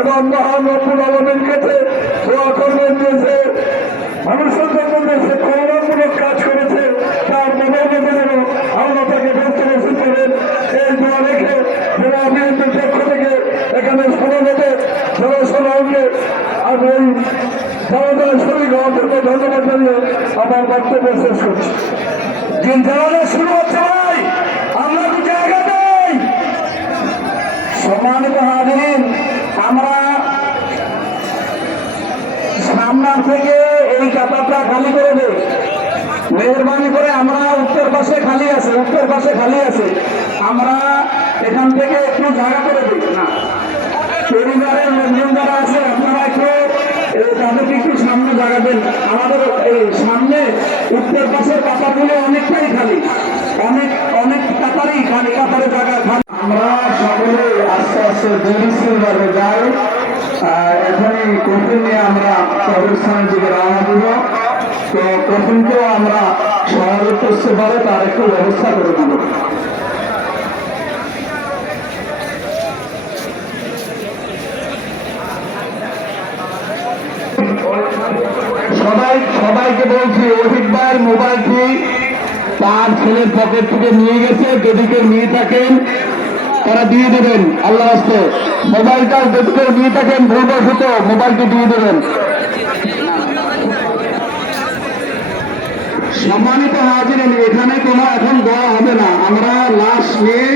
এবং মহান রব্বুল আলামিনের কাছে দোয়া করবেন যে মানুষের জন্য দেশে কল্যাণমূলক কাজ করেছে তার মনোযোগ যেন আল্লাহ তাকে ব্যস্ত বসে করেন। এই দোয়া রেখে জেলা বিএনপির পক্ষ থেকে এখানে সমাবেশে জনসাধারণকে আমি এই জানাজার শরীর হওয়ার জন্য ধন্যবাদ জানিয়ে আমার বক্তব্য শেষ করছি। দিন জানাজা শুরু হচ্ছে ভাই, আমরা তো জায়গা দেই। সম্মানিত হাজিরিন, আমরা সামনার থেকে এই কাতারটা খালি করে দেই, মেহরবানি করে। আমরা উত্তর পাশে খালি আছে, আমরা এখান থেকে একটু জায়গা করে দিই না। পরিবারের লোকজন যারা আছে আপনারা একটু তাদেরকে একটু সামনে জায়গা দেন। আমাদের এই সামনে উত্তর পাশের কাতারগুলো অনেকটাই খালি, অনেক কাতারই খালি, কাতারে জায়গা খালি। আমরা সকলে আস্তে আস্তে ধীরে যাই। এখনই কফিন নিয়ে আমরা কবরস্থানের দিকে রওনা দিব। তো কফিনকেও আমরা সহযোগ করতে পারে তার একটু ব্যবস্থা করে দিব। সবাইকে বলছি, ওহিদ ভাইয়ের মোবাইলটি তার ছেলের পকেট থেকে নিয়ে গেছে, যদি কেউ নিয়ে থাকেন তারা দিয়ে দেবেন। আল্লাহ রাস্তে মোবাইলটা যদি কেউ নিয়ে থাকেন ভুলবশত মোবাইলটি দিয়ে দেবেন। সম্মানিত হাজিরিন, এখানে কোনো এখন দেওয়া হবে না, আমরা লাশ নিয়ে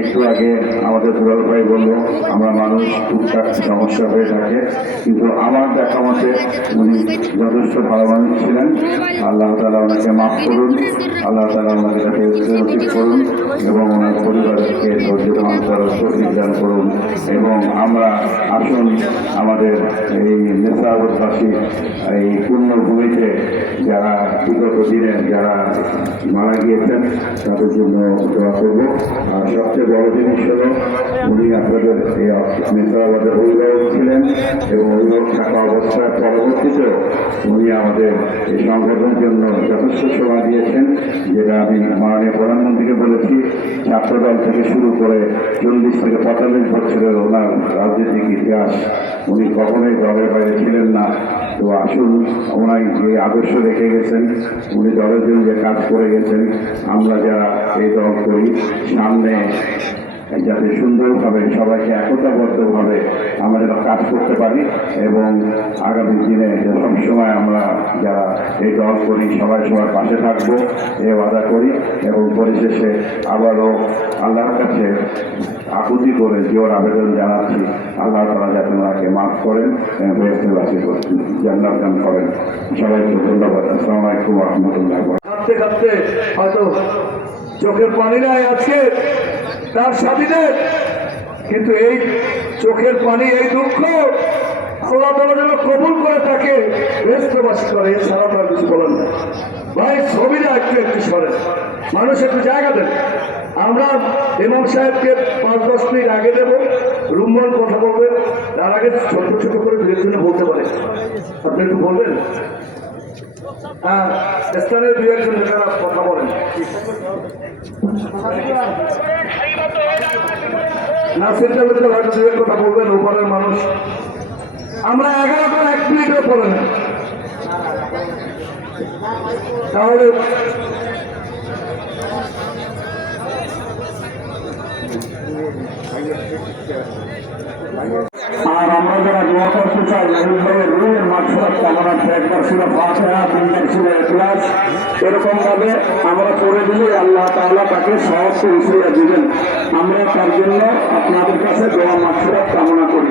একটু আগে আমাদের দুলাল ভাই বললো আমরা মানুষ টুকটাক সমস্যা হয়ে থাকে, কিন্তু আমার দেখা মতে উনি যথেষ্ট ভালো মানুষ ছিলেন। আল্লাহ তাআলা ওনাকে মাফ করুন, আল্লাহ তাআলা ওনাকে নসিব করুন এবং ওনার পরিবারকে ধৈর্য ধারণ করার তৌফিক দান করুন। এবং আমরা আসুন আমাদের এই নেশাবাসী এই পুণ্যভূমিতে যারা বিগত দিনে যারা মারা গিয়েছেন তাদের জন্য দোয়া করবো। আর সবচেয়ে বড় জিনিস হল উনি আপনাদের এই নেশাবাদের অভিভাবক ছিলেন এবং অভিভাবক থাকা অবস্থায় পরবর্তীতেও উনি আমাদের এই সংগঠনের জন্য যথেষ্ট সেবা দিয়েছেন, যেটা আমি মাননীয় প্রধানমন্ত্রীকে বলেছি। ছাত্রদল থেকে শুরু করে 40 থেকে 45 বছরের ওনার রাজনৈতিক ইতিহাস, উনি কখনোই দলের বাইরে ছিলেন না। তো আসুন, ওনার যে আদর্শ রেখে গেছেন, উনি দলের জন্য যে কাজ করে গেছেন, আমরা যারা এই দল করি সামনে যাতে সুন্দরভাবে সবাইকে একতাবদ্ধভাবে আমরা যেন কাজ করতে পারি এবং আগামী দিনে সবসময় আমরা যারা এই দল করি সবাই সবার পাশে থাকবো এ ওয়াদা করি। এবং পরিশেষে আবারও আল্লাহর কাছে আকুতি করে জোর আবেদন জানাচ্ছি, আল্লাহ তাআলা যাতে ওনাকে মাফ করেন এবং বেহেশতে জান্নাত দান করেন। সবাইকে ধন্যবাদ। আসসালামু আলাইকুম ওয়া রাহমাতুল্লাহি ওয়া বারাকাতুহু। কাঁদতে কাঁদতে হয়তো চোখের পানি নাই আজকে তার সাথীদের, কিন্তু এই চোখের পানি, এই দুঃখ আল্লাহ তাআলা যেন কবুল করে তাকে বেহেশতবাসী করে, এছাড়া তার কিছু বলার নেই। ভাই ছবিটা একটু সরেন, মানুষ একটু জায়গা দেন। আমরা ইমাম সাহেবকে 5-10 মিনিট আগে দেবো, রুম্মান কথা বলবেন, তার আগে ছোট করে দুই জন্য বলতে পারে। আপনি একটু বলবেন, স্থানীয় 2-1 জন কথা বলেন। নাসিরটা হয়তো 2-1 কথা বলবেন, উপরের মানুষ। আমরা 11টা 1 মিনিটও পড়ে না, তাহলে আর আমরা যারা দোয়া করতে চাই রুহের মাগফিরাত কামনার্থে একবার সূরা ফাতিহা, 3বার সূরা ইখলাস এরকম ভাবে আমরা পড়ে দিলে আল্লাহ তাআলা তাকে সহজ করে দিবেন। আমরা তার জন্য আপনাদের কাছে দোয়া মাগফিরাত কামনা করি।